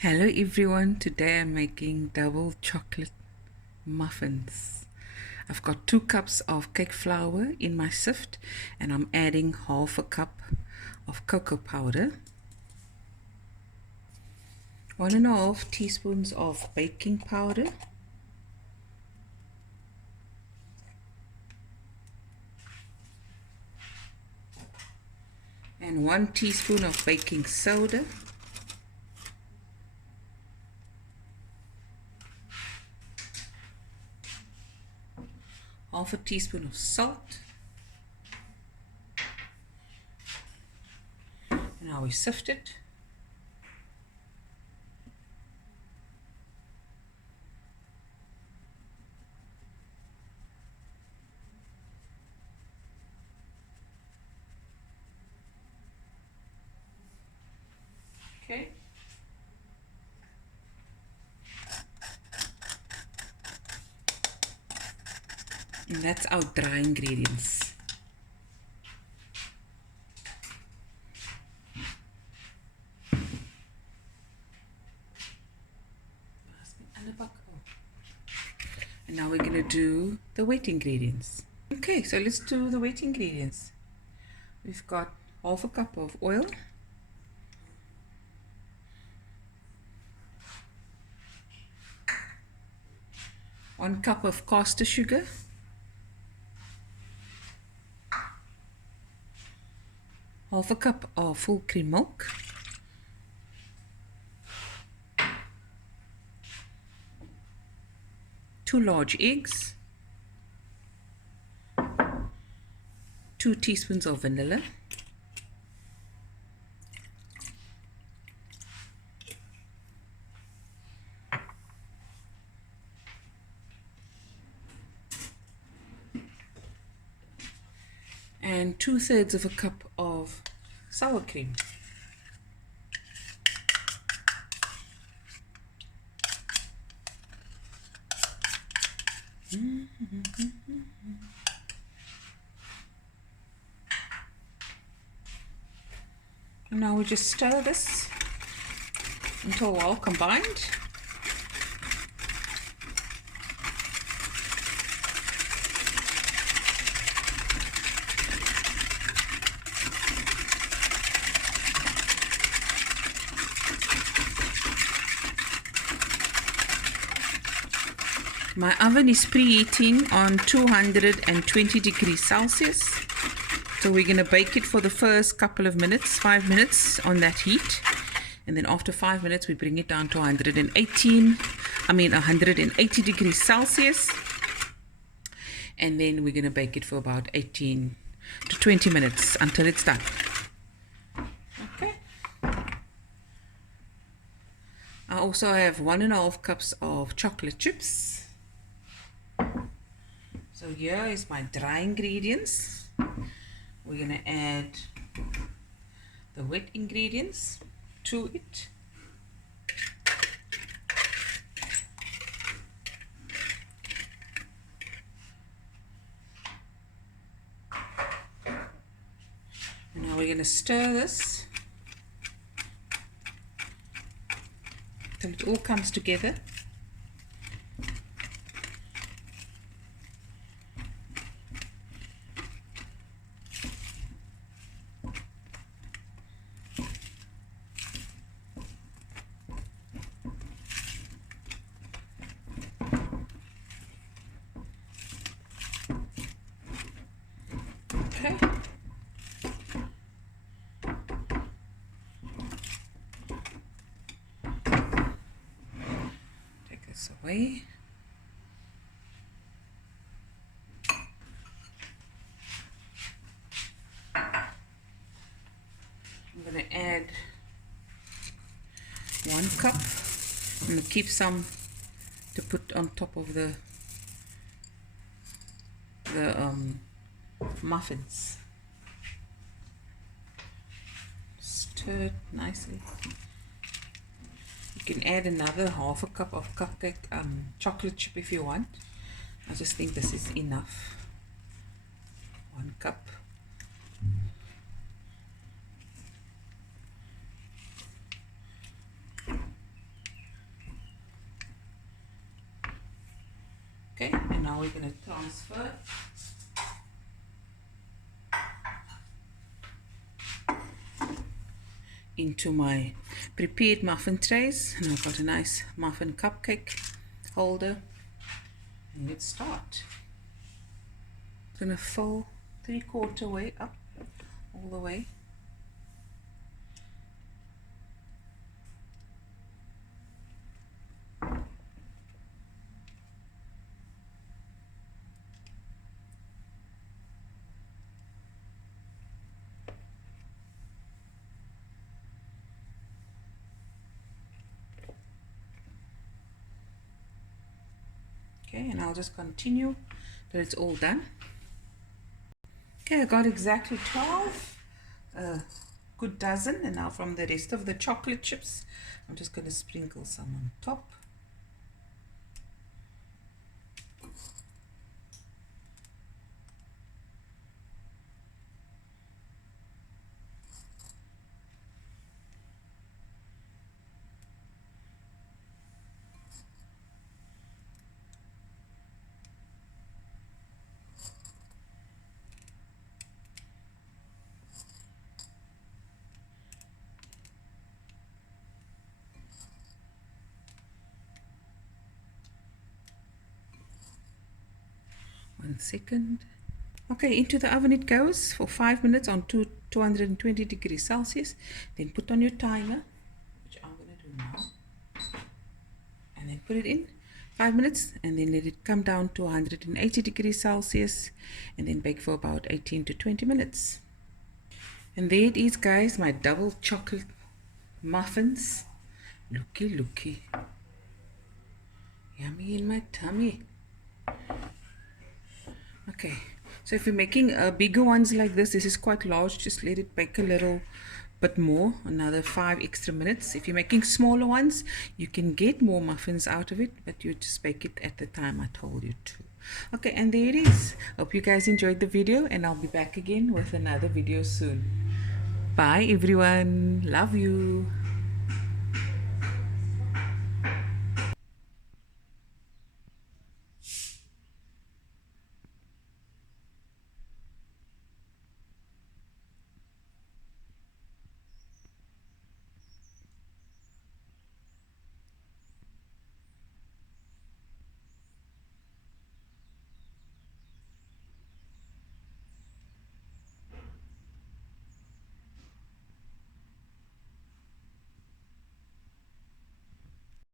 Hello everyone, today I'm making double chocolate muffins. I've got 2 cups of cake flour in my sift and I'm adding half a cup of cocoa powder, 1.5 teaspoons of baking powder, and 1 teaspoon of baking soda, half a teaspoon of salt, and now we sift it. Okay. And that's our dry ingredients. And now we're going to do the wet ingredients. Okay, so let's do the wet ingredients. We've got half a cup of oil, 1 cup of caster sugar, half a cup of full cream milk, 2 large eggs, 2 teaspoons of vanilla, and 2/3 of a cup of sour cream. And now we just stir this until well combined. My oven is preheating on 220 degrees Celsius. So we're going to bake it for the first couple of minutes, 5 minutes on that heat. And then after 5 minutes, we bring it down to 180 degrees Celsius. And then we're going to bake it for about 18 to 20 minutes until it's done. Okay. I also have 1.5 cups of chocolate chips. So here is my dry ingredients. We're going to add the wet ingredients to it. And now we're going to stir this till it all comes together. Okay. Take this away. I'm going to add 1 cup. I'm going to keep some to put on top of the muffins. Stir it nicely. You can add another half a cup of cupcake chocolate chip if you want. I just think this is enough. 1 cup. now we're going to transfer into my prepared muffin trays, and I've got a nice muffin cupcake holder. And let's start. I'm going to fold 3/4 way up all the way. Okay, and I'll just continue till it's all done. Okay, I got exactly 12, good dozen, and now from the rest of the chocolate chips, I'm just going to sprinkle some on top. One second. Okay, into the oven it goes for 5 minutes on 220 degrees Celsius. Then put on your timer, which I'm going to do now, and then put it in 5 minutes, and then let it come down to 180 degrees Celsius, and then bake for about 18 to 20 minutes. And there it is, guys, my double chocolate muffins. Looky, yummy in my tummy. Okay, so if you're making bigger ones like this is quite large, just let it bake a little bit more, another 5 extra minutes. If you're making smaller ones, you can get more muffins out of it, but you just bake it at the time I told you to. Okay, and there it is. Hope you guys enjoyed the video, and I'll be back again with another video soon. Bye everyone, love you.